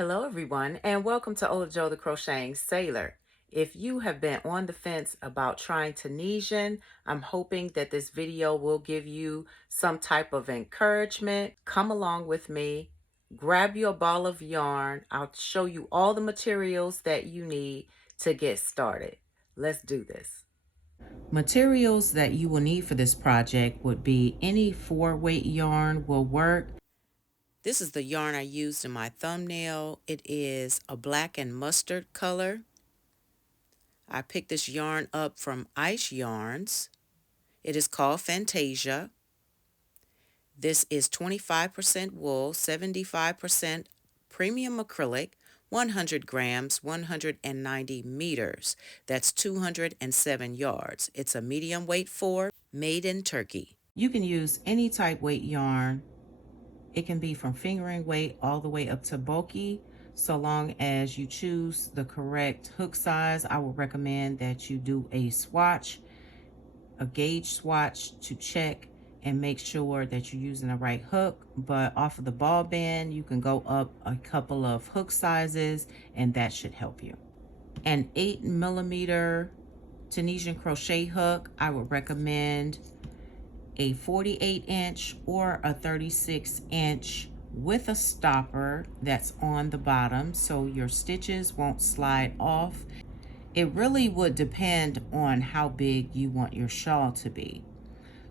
Hello everyone and welcome to Ola Joe the Crocheting Sailor. If you have been on the fence about trying Tunisian, I'm hoping that this video will give you some type of encouragement. Come along with me, grab you a ball of yarn. I'll show you all the materials that you need to get started. Let's do this. Materials that you will need for this project would be any 4-weight yarn will work. This is the yarn I used in my thumbnail. It is a black and mustard color. I picked this yarn up from Ice Yarns. It is called Fantasia. This is 25% wool, 75% premium acrylic, 100 grams, 190 meters. That's 207 yards. It's a medium weight 4, made in Turkey. You can use any type weight yarn. It can be from fingering weight all the way up to bulky, so long as you choose the correct hook size. I would recommend that you do a swatch, a gauge swatch to check and make sure that you're using the right hook. But off of the ball band, you can go up a couple of hook sizes and that should help you. An 8mm Tunisian crochet hook, I would recommend a 48-inch or a 36-inch with a stopper that's on the bottom so your stitches won't slide off. It really would depend on how big you want your shawl to be.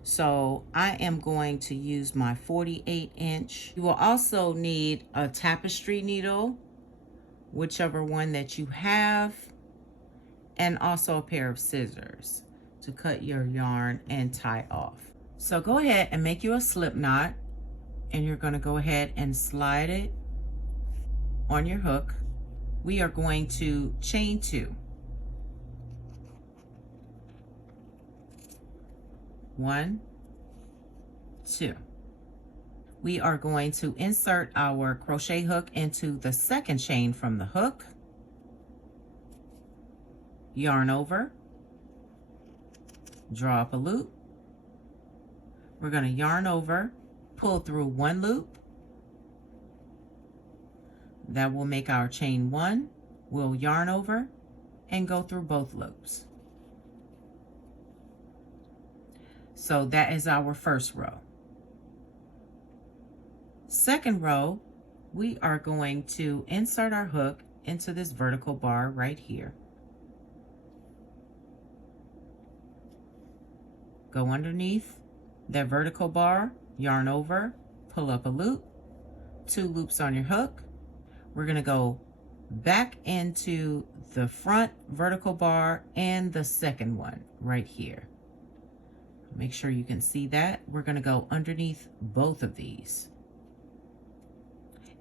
So I am going to use my 48-inch. You will also need a tapestry needle, whichever one that you have, and also a pair of scissors to cut your yarn and tie off. So go ahead and make you a slip knot, and you're going to go ahead and slide it on your hook. We are going to chain 2. 1, 2. We are going to insert our crochet hook into the second chain from the hook, yarn over, draw up a loop. We're going to yarn over, pull through 1 loop. That will make our chain 1. We'll yarn over and go through both loops. So that is our first row. Second row, we are going to insert our hook into this vertical bar right here. Go underneath that vertical bar, yarn over, pull up a loop, 2 loops on your hook. We're going to go back into the front vertical bar and the second one right here. Make sure you can see that. We're going to go underneath both of these.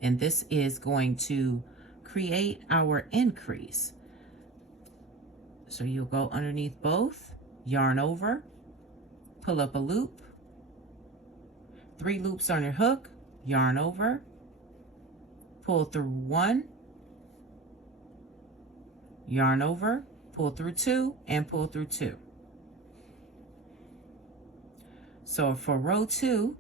And this is going to create our increase. So you'll go underneath both, yarn over, pull up a loop, 3 loops on your hook, yarn over, pull through 1, yarn over, pull through 2, and pull through 2. So for row 2,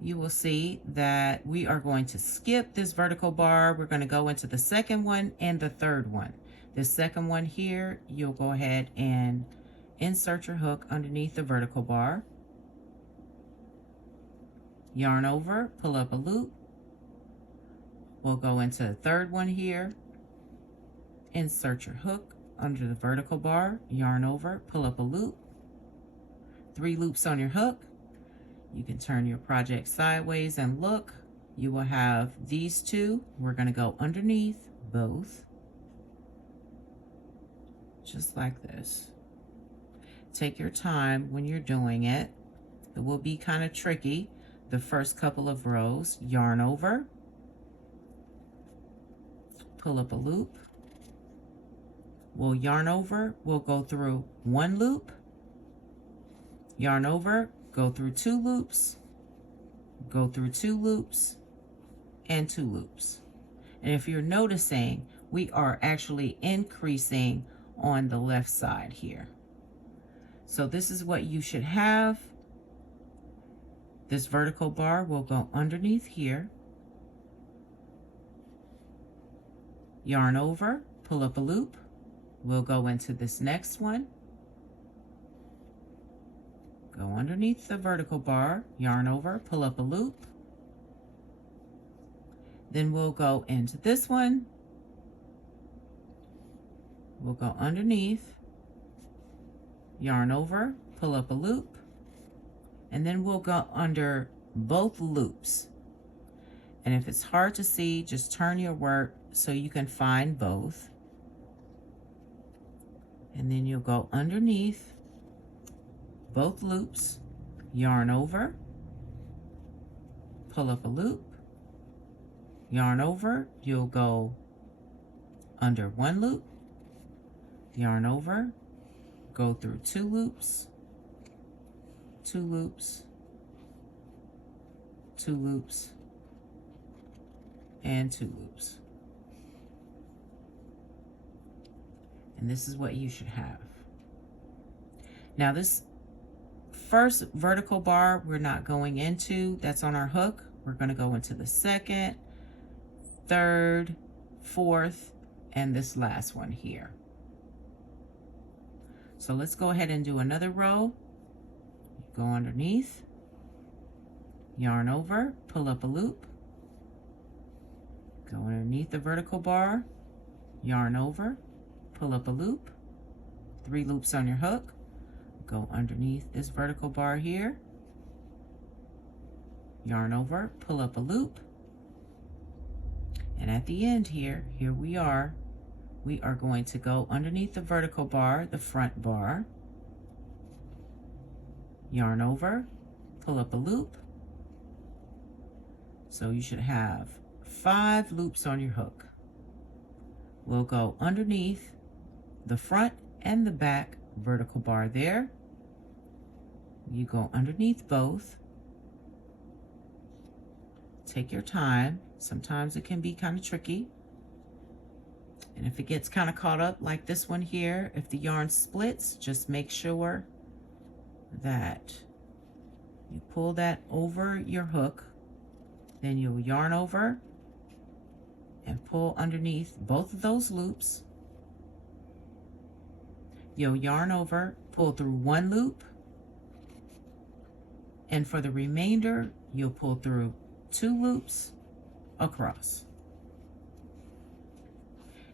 you will see that we are going to skip this vertical bar. We're going to go into the second one and the third one. The second one here, you'll go ahead and insert your hook underneath the vertical bar, yarn over, pull up a loop. We'll go into the third one here, insert your hook under the vertical bar, yarn over, pull up a loop, 3 loops on your hook. You can turn your project sideways and look. You will have these 2. We're going to go underneath both, just like this. Take your time when you're doing it. It will be kind of tricky the first couple of rows. Yarn over, pull up a loop. We'll yarn over, we'll go through 1 loop, yarn over, go through 2 loops, go through 2 loops, and 2 loops. And if you're noticing, we are actually increasing on the left side here. So this is what you should have. This vertical bar will go underneath here. yarn over, pull up a loop. We'll go into this next one. Go underneath the vertical bar, yarn over, pull up a loop. Then we'll go into this one. We'll go underneath, yarn over, pull up a loop, and then we'll go under both loops. And if it's hard to see, just turn your work so you can find both. And then you'll go underneath both loops, yarn over, pull up a loop, yarn over, you'll go under one loop, yarn over, go through two loops, two loops, two loops, and two loops. And this is what you should have. Now this first vertical bar we're not going into, that's on our hook. We're going to go into the second, third, fourth, and this last one here. So let's go ahead and do another row. Go underneath, yarn over, pull up a loop, go underneath the vertical bar, yarn over, pull up a loop, 3 loops on your hook, go underneath this vertical bar here, yarn over, pull up a loop, and at the end here we are going to go underneath the vertical bar, the front bar, yarn over, pull up a loop. So you should have 5 loops on your hook. We'll go underneath the front and the back vertical bar there. You go underneath both. Take your time. Sometimes it can be kind of tricky. And if it gets kind of caught up like this one here, if the yarn splits, just make sure that you pull that over your hook. Then you'll yarn over and pull underneath both of those loops. You'll yarn over, pull through 1 loop, and for the remainder, you'll pull through 2 loops across.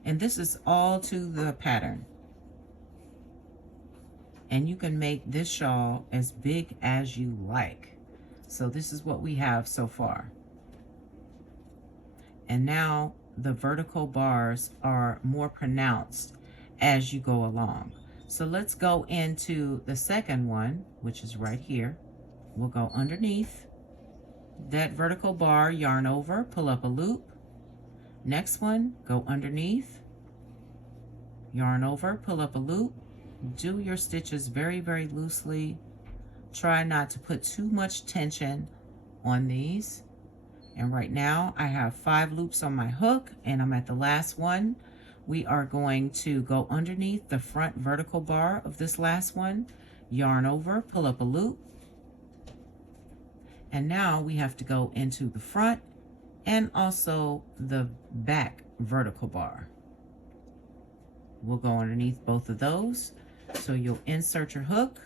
And this is all to the pattern. And you can make this shawl as big as you like. So this is what we have so far. And now the vertical bars are more pronounced as you go along. So let's go into the second one, which is right here. We'll go underneath that vertical bar, yarn over, pull up a loop. Next one, go underneath, yarn over, pull up a loop. Do your stitches very, very loosely. Try not to put too much tension on these. And right now I have 5 loops on my hook and I'm at the last one. We are going to go underneath the front vertical bar of this last one, yarn over, pull up a loop. And now we have to go into the front and also the back vertical bar. We'll go underneath both of those. So you'll insert your hook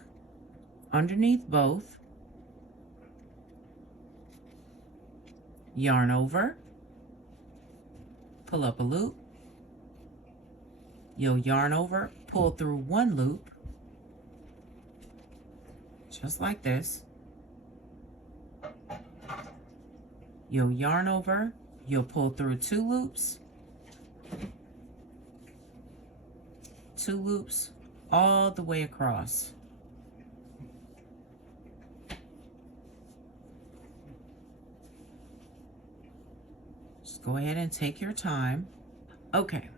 underneath both, yarn over, pull up a loop. You'll yarn over, pull through 1 loop, just like this. You'll yarn over, you'll pull through 2 loops, 2 loops all the way across. Just go ahead and take your time. Okay.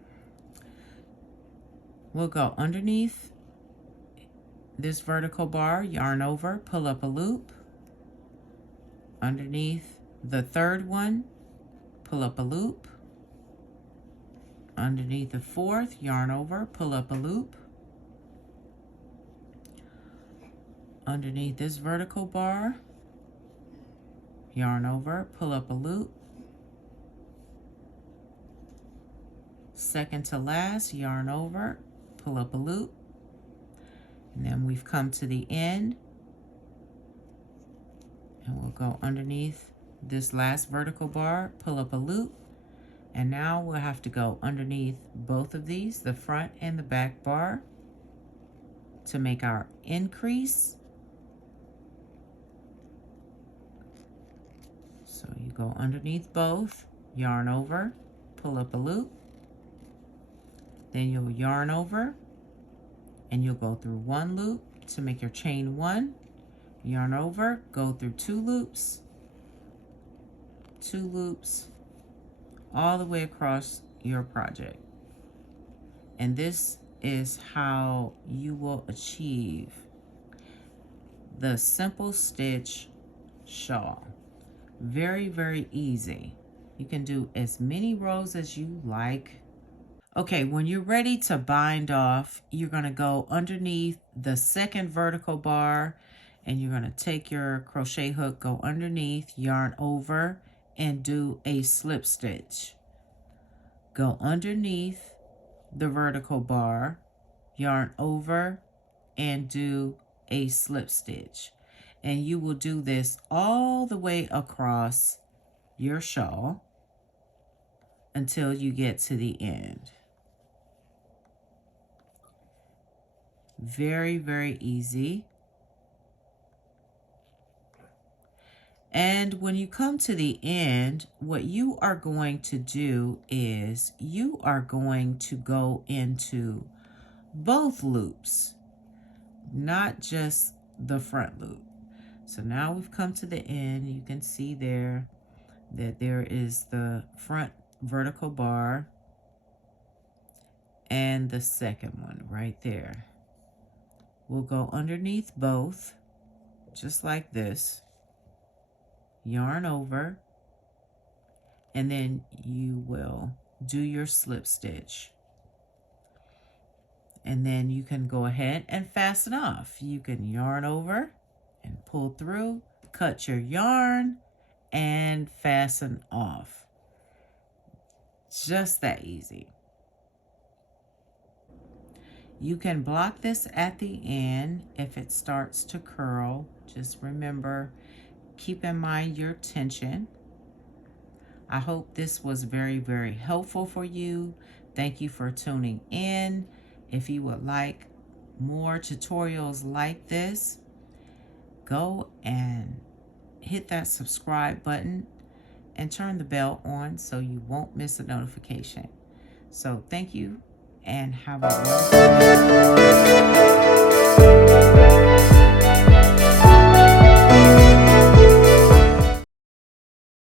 We'll go underneath this vertical bar, yarn over, pull up a loop. Underneath the third one, pull up a loop. Underneath the fourth, yarn over, pull up a loop. Underneath this vertical bar, yarn over, pull up a loop. second to last, yarn over, pull up a loop, and then we've come to the end, and we'll go underneath this last vertical bar, pull up a loop, and now we'll have to go underneath both of these, the front and the back bar, to make our increase. So you go underneath both, yarn over, pull up a loop, then you'll yarn over, and you'll go through one loop to make your chain one, yarn over, go through two loops, all the way across your project. And this is how you will achieve the simple stitch shawl. Very, very easy. You can do as many rows as you like. Okay, when you're ready to bind off, you're going to go underneath the second vertical bar, and you're going to take your crochet hook, go underneath, yarn over, and do a slip stitch. Go underneath the vertical bar, yarn over, and do a slip stitch. And you will do this all the way across your shawl until you get to the end. Very, very easy. And when you come to the end, what you are going to do is you are going to go into both loops, not just the front loop. So now we've come to the end. You can see there that there is the front vertical bar and the second one right there. We'll go underneath both, just like this. Yarn over, and then you will do your slip stitch. And then you can go ahead and fasten off. You can yarn over and pull through, cut your yarn, and fasten off. Just that easy. You can block this at the end if it starts to curl. Just remember, keep in mind your tension. I hope this was very, very helpful for you. Thank you for tuning in. If you would like more tutorials like this, go and hit that subscribe button and turn the bell on so you won't miss a notification. So thank you and have a wonderful day.